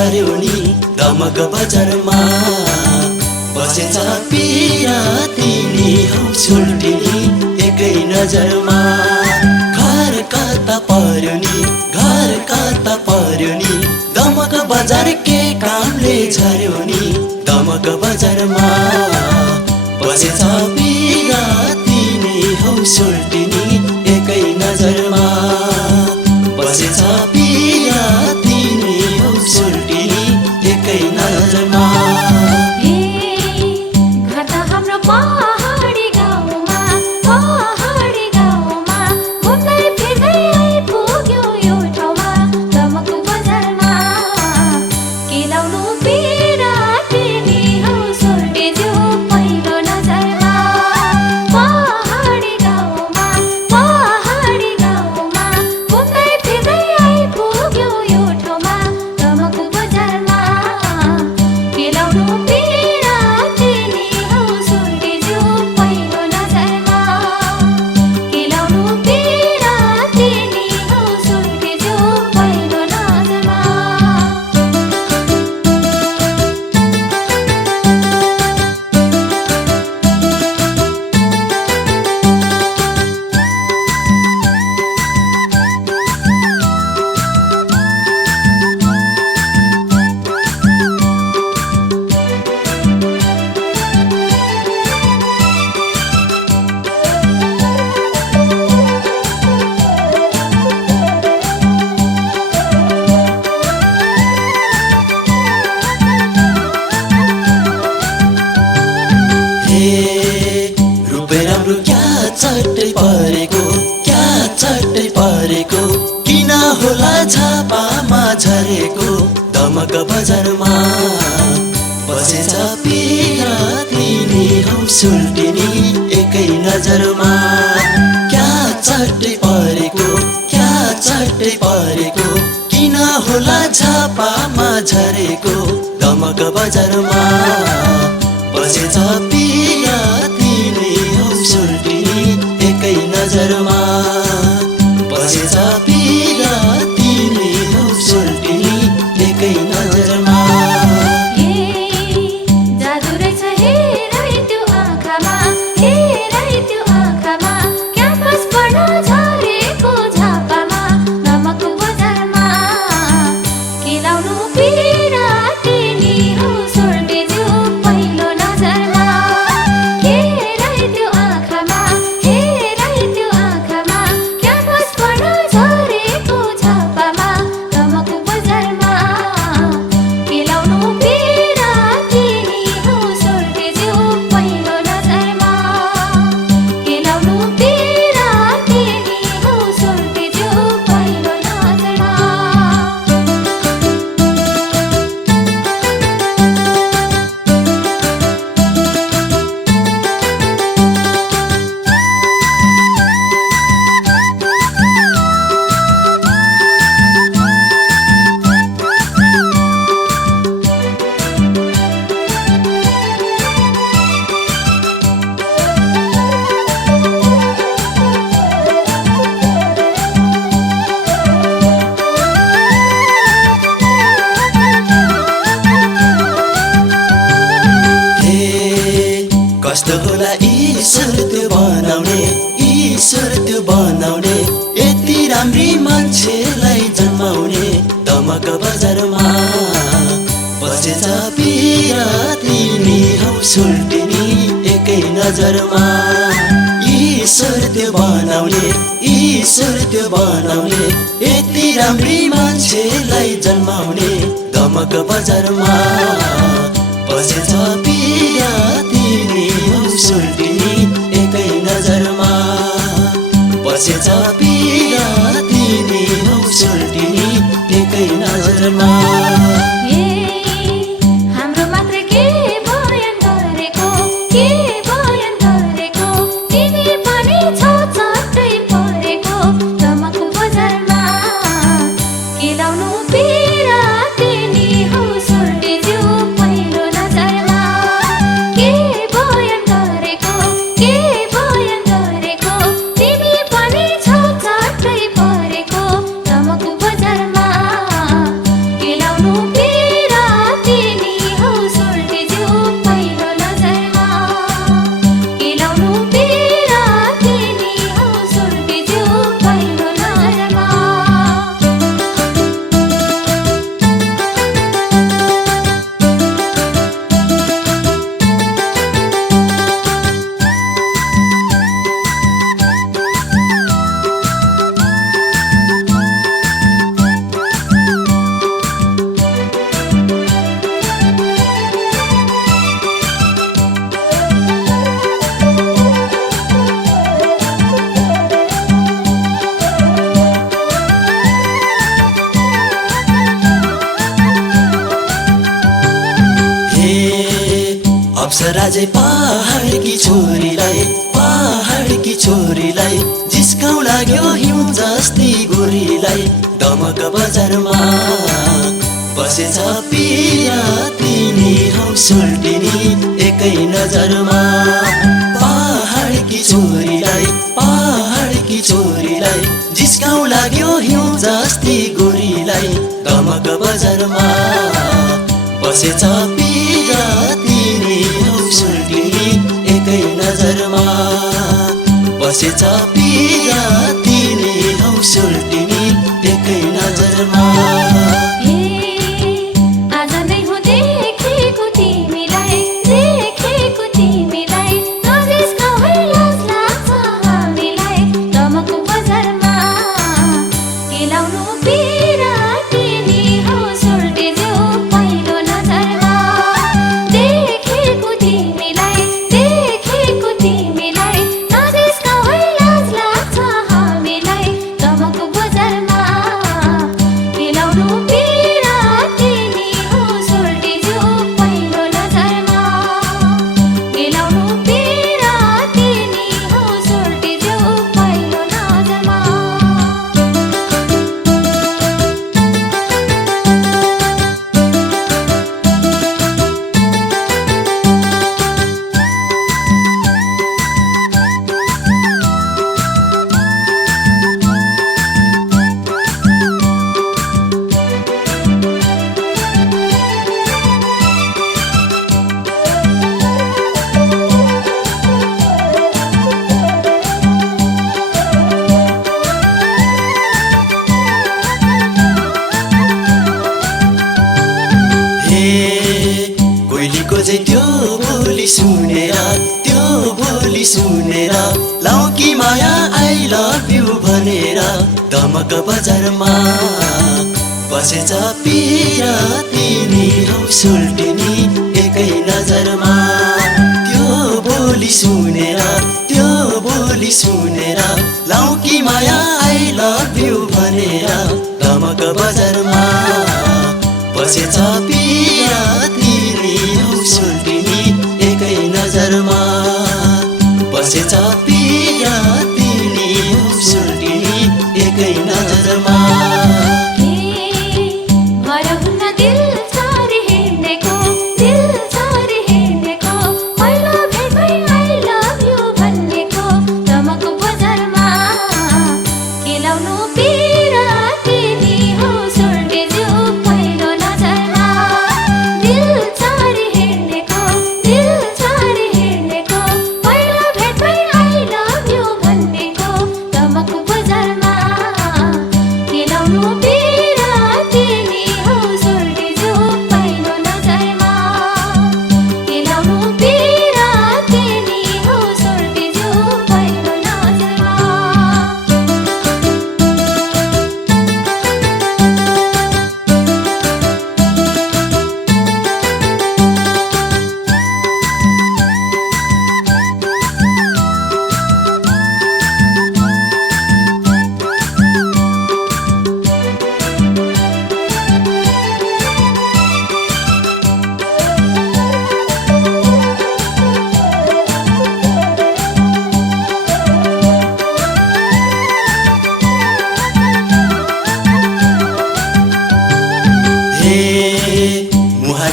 झर्यो नि दमक बजारमा बसेछ पिराती नि हौ सुल्टिनी एकै नजरमा घर कता पर्यो नि घर कता पर्यो नि दमक बजार के कामले झर्यो नि दमक बजारमा बसेछ पिराती नि हौ सुल्टिनी एकै नजरमा बसेछ पिराती नि हौ सुल्टिनी एकै नजरमा। राम्रो क्या चट्टै परेको क्या चट्टै परेको किन होला झापामा झरेको दमक बजारमा बसेछ पिराती नि हौ सुल्टिनी एकै नजरमा क्या चट्टै परेको क्या चट्टै परेको किन होला झापामा झरेको दमक बजारमा बसेछ पिराती नि हौ सुल्टिनी एकै नजरमा बसेछ पिराती नि हौ सुल्टिनी एकै नजरमा। कस्तो होला ईश्वर त्यो बनाउने यति राम्री मान्छेलाई जन्माउने दमक बजारमा बसेछ पिराती नि हौ सुल्टिनी एकै नजरमा ईश्वर त्यो बनाउने यति राम्री मान्छेलाई जन्माउने दमक बजारमा बसेछ पिराती नि हौ सुल्टिनी एकै नजरमा बसेछ पिराती नि हौ सुल्टिनी एकै नजरमा। राजे पहाडकी छोरीलाई जिस्काउ लाग्यो हिउँ जस्ती गोरीलाई दमक बजारमा बसेछ पिया तिनी हौ सुल्टिनी एकै नजरमा पहाडकी छोरीलाई जिस्काउ लाग्यो हिउँ जस्ती गोरीलाई दमक बजारमा बसेछ पिया तिनी हौ सुल्टिनी एकै नजरमा बसेछ पिया तिनी हौ सुल्टिनी एकै नजरमा त्यो बोली सुनेर लाउकी माया आई लभ यु भनेर दमक बजारमा बसेछ पिया तिनी हौ सुल्टिनी एकै नजरमा त्यो बोली सुनेर लाउकी माया आई लभ यु भनेर दमक बजारमा बसेछ पिया तिनी हौ सुल्टिनी एकै नजरमा बसेछ पिया तिनी हौ सुल्टिनी एकै नजरमा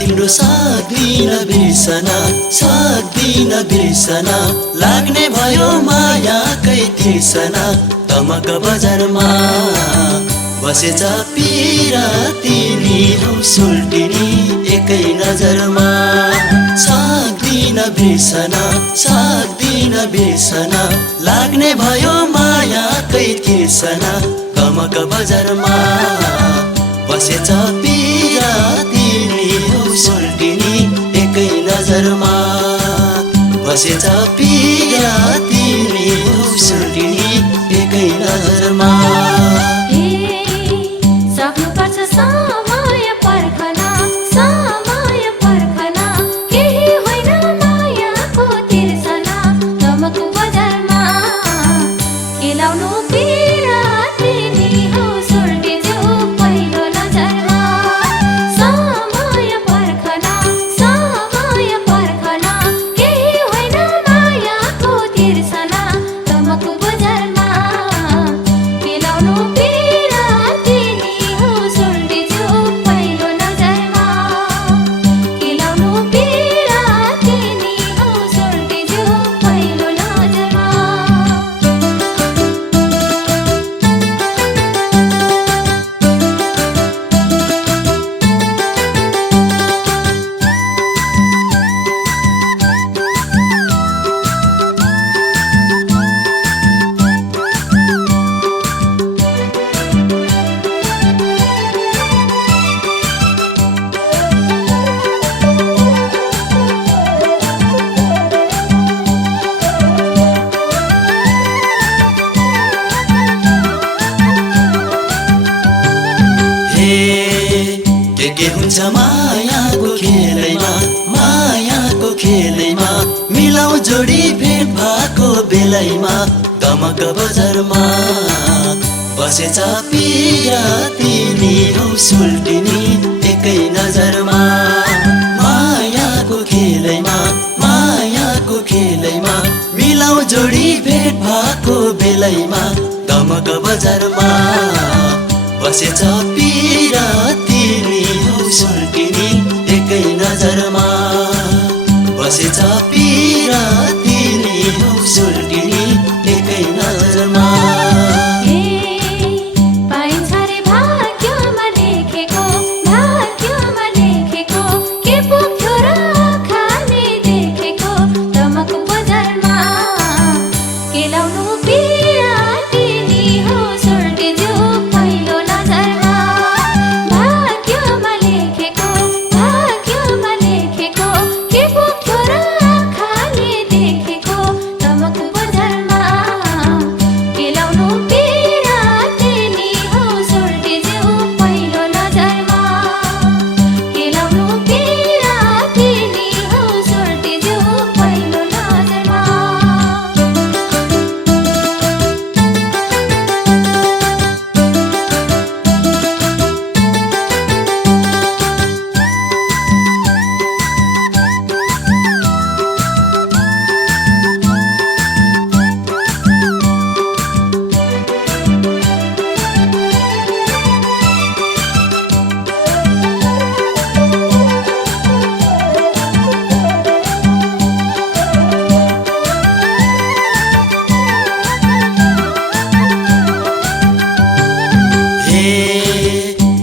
तिम्रो सक्दिन बिर्सना लाग्ने भयो मायाकै तिर्सना दमक बजारमा बसेछ पिया तिनी हौ सुल्टिनी एकै नजरमा सक्दिन बिर्सना लाग्ने भयो मायाकै तिर्सना दमक बजारमा बसेछ पिया तिनी हौ सुल्टिनी एकै नजरमा बसेछ पिया तिमी हौ सुल्टिनी एकै नजरमा सक्नुपर्छ समय पर्खना केही होइन मायाको तिर्सना दमक बजारमा खेलाउनु पिया तिमी हौ सुल्टी जो पहिलो नजरमा समय पर्खना के हुन्छ मायाको खेलैमा मायाको खेलैमा मिलाउ जोडी भेट भएको बेलैमा गमक बजारमा बसेछ पिरा तिमी हौ सुल्टिनी एकै नजरमा मायाको खेलैमा मायाको खेलैमा मिलाउ जोडी भेट भएको बेलैमा गमक बजारमा बसेछ पिरा तिमी हौ सुल्टिनी एकै नजरमा बसेछ पिरा तिमी हौ सुल्टिनी एकै नजरमा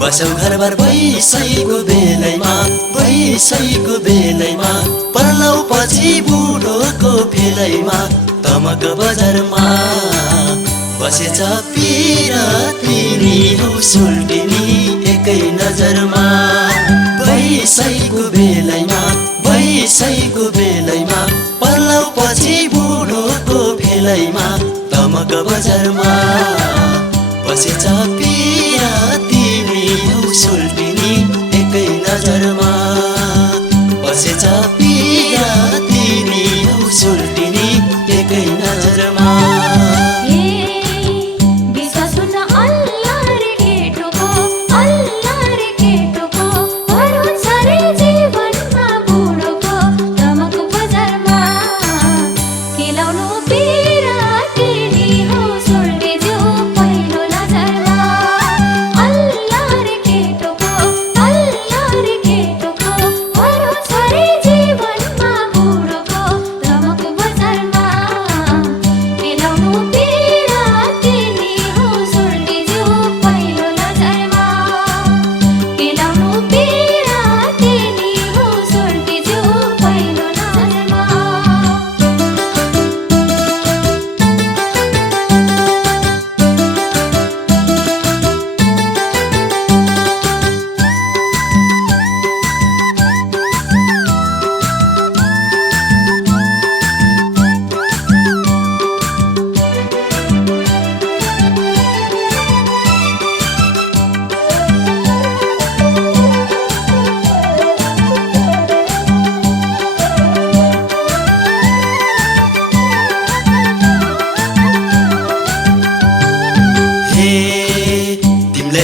बसौ घरबार बैसैको बेलैमा पर्लौ पछि बुढोको फेलैमा तमक बजारमा बसेछ पिरा तिमी हौ सुल्टिनी एकै नजरमा बैसैको बेलैमा पर्लौ पछि बुढोको फेलैमा तमक बजारमा बसेछ पिरा तिमी हौ सुल्टिनी एकै नजरमा बसेछ पिरा तिमी हौ सुल्टिनी एकै नजरमा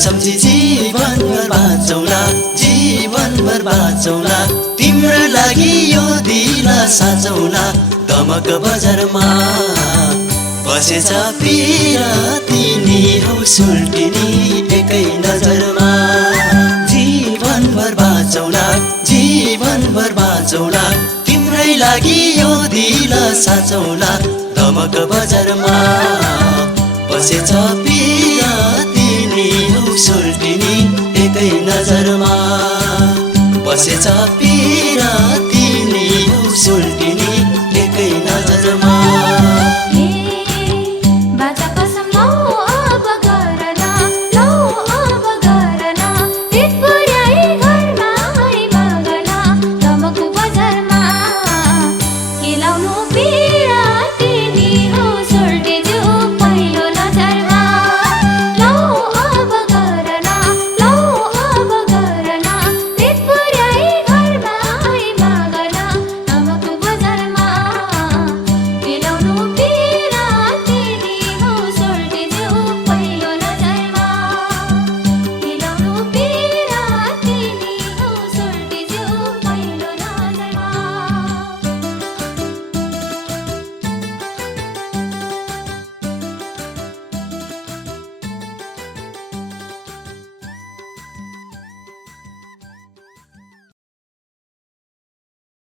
सम्झी जीवनभर बाँचौला तिम्रो लागि यो दिल साँचौला गमक बजारमा बसेछ पिरा तिमी हौ सुल्टिनी एकै नजरमा जीवनभर बाँचौला तिम्रै लागि यो दिल साँचौला गमक बजारमा बसेछ पिरा तिमी हौ सुल्टिनी एकै नजरमा बसेछ